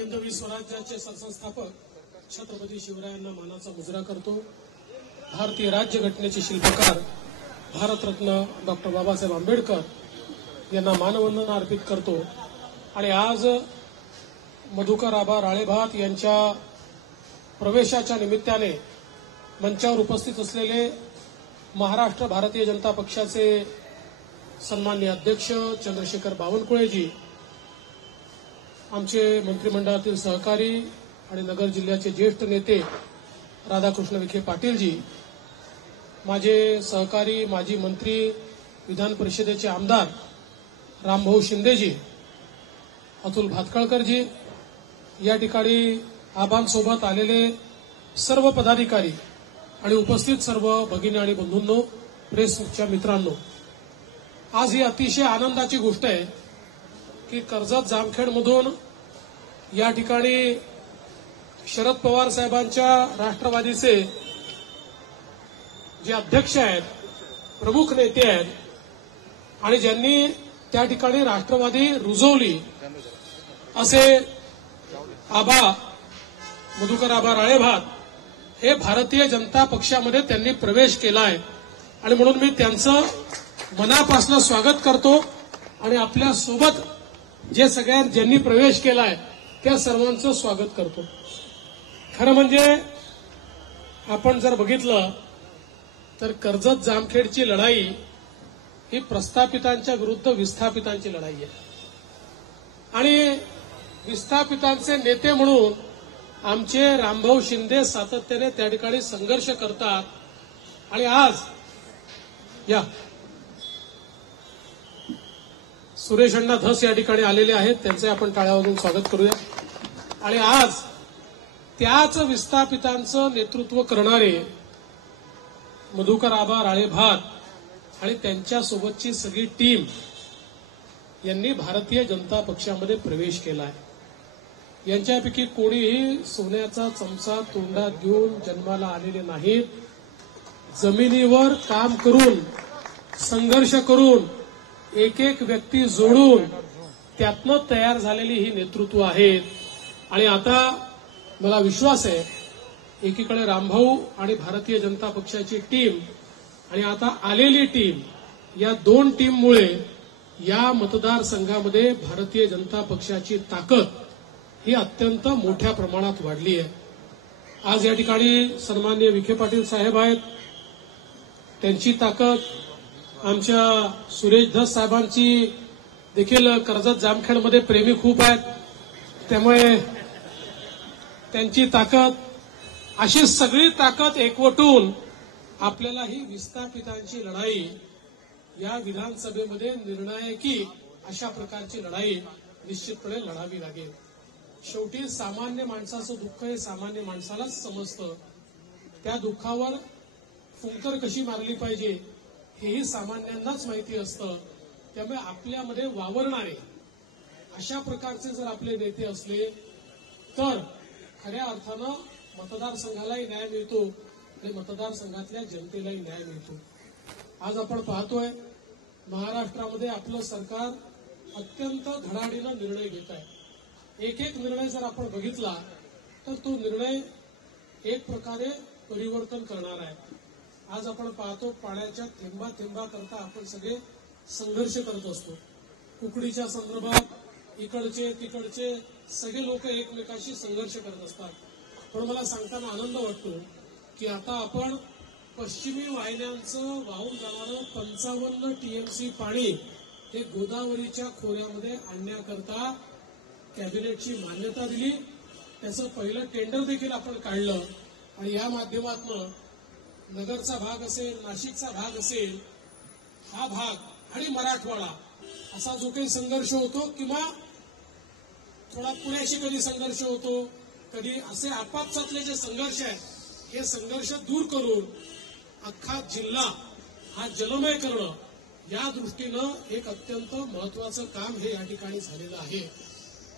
हिंदवी स्वराज्याचे सरसंस्थापक छत्रपती शिवरायांना मानाचा मुजरा करतो। भारतीय राज्यघटनेचे शिल्पकार भारतरत्न डॉक्टर बाबासाहेब आंबेडकर यांना मानवंदना अर्पित करतो। आणि आज मधुकर आबा राळेभात यांच्या प्रवेशाच्या निमित्ताने मंचावर उपस्थित असलेले महाराष्ट्र भारतीय जनता पक्षाचे सन्माननीय अध्यक्ष चंद्रशेखर बावनकुळेजी, आमचे मंत्रिमंडळातील सहकारी आणि नगर जिल्ह्याचे ज्येष्ठ नेते राधाकृष्ण विखे पाटीलजी, माझे सहकारी माजी मंत्री विधान परिषदेचे आमदार रामभाऊ शिंदेजी, अतुल भातखळकरजी, या ठिकाणी आबांसोबत आलेले सर्व पदाधिकारी आणि उपस्थित सर्व भगिनी आणि बंधूंनो, प्रेसच्या मित्रांनो, आज ही अतिशय आनंदाची गोष्ट आहे की कर्जत जामखेडमधून या ठिकाणी शरद पवार साहेबांच्या राष्ट्रवादीचे जे अध्यक्ष आहेत, प्रमुख नेते आहेत आणि ज्यांनी त्या ठिकाणी राष्ट्रवादी रुजवली असे आबा मधुकर आबा राळेभात हे भारतीय जनता पक्षामध्ये त्यांनी प्रवेश केला आहे। आणि म्हणून मी त्यांचं मनापासून स्वागत करतो आणि आपल्या सोबत जे ज्यांनी प्रवेश केलाय त्या सर्वांचं स्वागत करतो। खरं म्हणजे आपण जर बघितलं तर कर्जत जामखेडची लढाई ही प्रस्थापितांच्या विरुद्ध विस्थापितांची लढाई आहे आणि विस्थापितांचे नेते म्हणून आमचे रामभाऊ शिंदे सातत्याने त्या ठिकाणी संघर्ष करतात। आणि आज या सुरेश अण्णा धस या ठिकाणी आलेले आहेत, त्यांचे आपण टाळ्या वाजवून स्वागत करूया। आणि आज त्याच विस्थापितांचं नेतृत्व करणारे मधुकर आबा राळेभात आणि त्यांच्यासोबतची सगळी टीम यांनी भारतीय जनता पक्षामध्ये प्रवेश केला आहे। यांच्यापैकी कोणीही सोन्याचा चमचा तोंडात घेऊन जन्माला आलेले नाहीत। जमिनीवर काम करून, संघर्ष करून, एक एक व्यक्ती जोडून त्यातनं तयार झालेली ही नेतृत्व आहेत। आणि आता मला विश्वास आहे, एकीकडे रामभाऊ आणि भारतीय जनता पक्षाची टीम आणि आता आलेली टीम, या दोन टीममुळे या मतदारसंघामध्ये भारतीय जनता पक्षाची ताकद ही अत्यंत मोठ्या प्रमाणात वाढली आहे। आज या ठिकाणी सन्माननीय विखे पाटील साहेब आहेत, त्यांची ताकद, आमच्या सुरेश धस साहेबांची देखील कर्जत जामखेडमध्ये प्रेमी खूप आहेत, त्यामुळे त्यांची ताकद, अशी सगळी ताकद एकवटून आपल्याला ही विस्थापितांची लढाई या विधानसभेमध्ये निर्णायकी अशा प्रकारची लढाई निश्चितपणे लढावी लागेल। शेवटी सामान्य माणसाचं दुःख हे सामान्य माणसालाच समजतं, त्या दुःखावर फुंकर कशी मारली पाहिजे हेही सामान्यांनाच माहिती असतं। त्यामुळे आपल्यामध्ये वावरणारे अशा प्रकारचे जर आपले नेते असले तर खऱ्या अर्थानं मतदारसंघालाही न्याय मिळतो आणि मतदारसंघातल्या जनतेलाही न्याय मिळतो। आज आपण पाहतोय महाराष्ट्रामध्ये आपलं सरकार अत्यंत धडाडीनं निर्णय घेत आहे। एक एक निर्णय जर आपण बघितला तर तो निर्णय एक प्रकारे परिवर्तन करणार आहे। आज आपण पाहतो पाण्याच्या थेंबा थेंबा करता आपण सगळे संघर्ष करत असतो। कुकडीच्या संदर्भात इकडचे तिकडचे सगळे लोक एकमेकाशी संघर्ष करत असतात। पण मला सांगताना आनंद वाटतो की आता आपण पश्चिमी वाहिन्यांचं वाहून जाणारं 55 टीएमसी पाणी हे गोदावरीच्या खोऱ्यामध्ये आणण्याकरता कॅबिनेटची मान्यता दिली। त्याचं पहिलं टेंडर देखील आपण काढलं आणि या माध्यमातून नगरचा भाग असेल, नाशिकचा भाग असेल, हा भाग आणि मराठवाडा असा जो काही संघर्ष होतो किंवा थोडा पुण्याशी कधी संघर्ष होतो, कधी असे आपापसातले जे संघर्ष आहेत हे संघर्ष दूर करून अख्खा जिल्हा हा जलमय करणं, या दृष्टीनं एक अत्यंत महत्वाचं काम हे या ठिकाणी झालेलं आहे।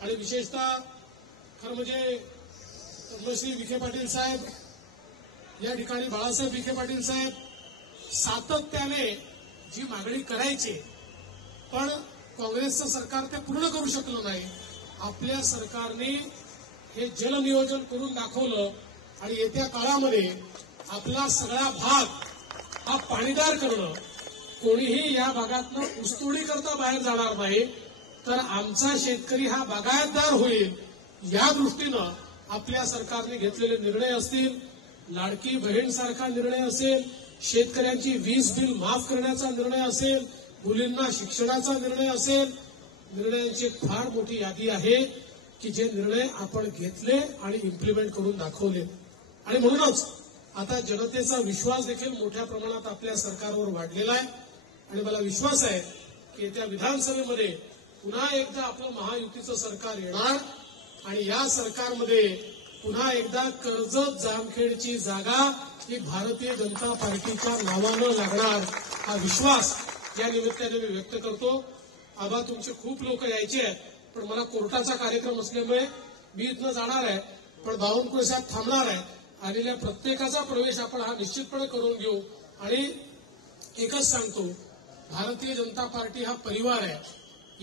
आणि विशेषतः खरं म्हणजे पद्मश्री विखे पाटील साहेब, या ठिकाणी बाळासाहेब विखे पाटील साहेब सातत्याने जी मागणी करायची पण काँग्रेसचं सरकार ते पूर्ण करू शकलं नाही। आपल्या सरकारने हे जलनियोजन करून दाखवलं आणि येत्या काळामध्ये आपला सगळा भाग हा पाणीदार करणं, कोणीही या भागातनं ऊसतोडी करता बाहेर जाणार नाही, तर आमचा शेतकरी हा बागायतदार होईल, या दृष्टीनं आपल्या सरकारने घेतलेले निर्णय असतील, लाडकी बहीण सारखा निर्णय असेल, शेतकऱ्यांची वीज बिल माफ करण्याचा निर्णय असेल, मुलींना शिक्षणाचा निर्णय असेल, निर्णयांची फार मोठी यादी आहे की जे निर्णय आपण घेतले आणि इम्प्लिमेंट करून दाखवले. आणि म्हणूनच आता जनतेचा विश्वास देखील मोठ्या प्रमाणात आपल्या सरकारवर वाढलेला आहे आणि मला विश्वास आहे की येत्या विधानसभेमध्ये पुन्हा एकदा आपलं महायुतीचं सरकार येणार आणि या सरकारमध्ये पुन्हा एकदा कर्जत जामखेडची जागा ही भारतीय जनता पार्टीच्या नावानं लागणार, हा विश्वास या निमित्ताने मी व्यक्त करतो. आबा, तुमचे खूप लोक यायचे आहेत, पण मला कोर्टाचा कार्यक्रम असल्यामुळे मी इथनं जाणार आहे, पण बावनकुळे साहेब थांबणार आहे. आलेल्या प्रत्येकाचा प्रवेश आपण हा निश्चितपणे करून घेऊ. आणि एकच सांगतो, भारतीय जनता पार्टी हा परिवार आहे.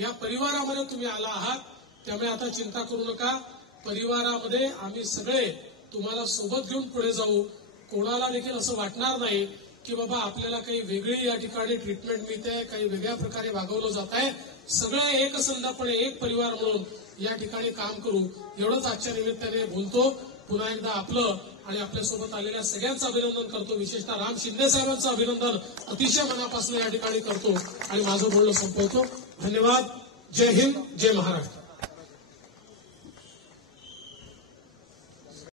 या परिवारामध्ये तुम्ही आला आहात, त्यामुळे आता चिंता करू नका. परिवारामध्ये आम्ही सगळे तुम्हाला सोबत घेऊन पुढे जाऊ. कोणाला देखील असं वाटणार नाही की बाबा आपल्याला काही वेगळी या ठिकाणी ट्रीटमेंट मिळते, काही वेगळ्या प्रकारे वागवलं जात आहे. सगळे एकसंधपणे एक परिवार म्हणून या ठिकाणी काम करू, एवढंच आजच्या निमित्ताने बोलतो. पुन्हा एकदा आपलं आणि आपल्यासोबत आलेल्या सगळ्यांचं अभिनंदन करतो. विशेषतः राम शिंदे साहेबांचं अभिनंदन अतिशय मनापासून या ठिकाणी करतो आणि माझं बोलणं संपवतो. धन्यवाद. जय हिंद, जय महाराष्ट्र.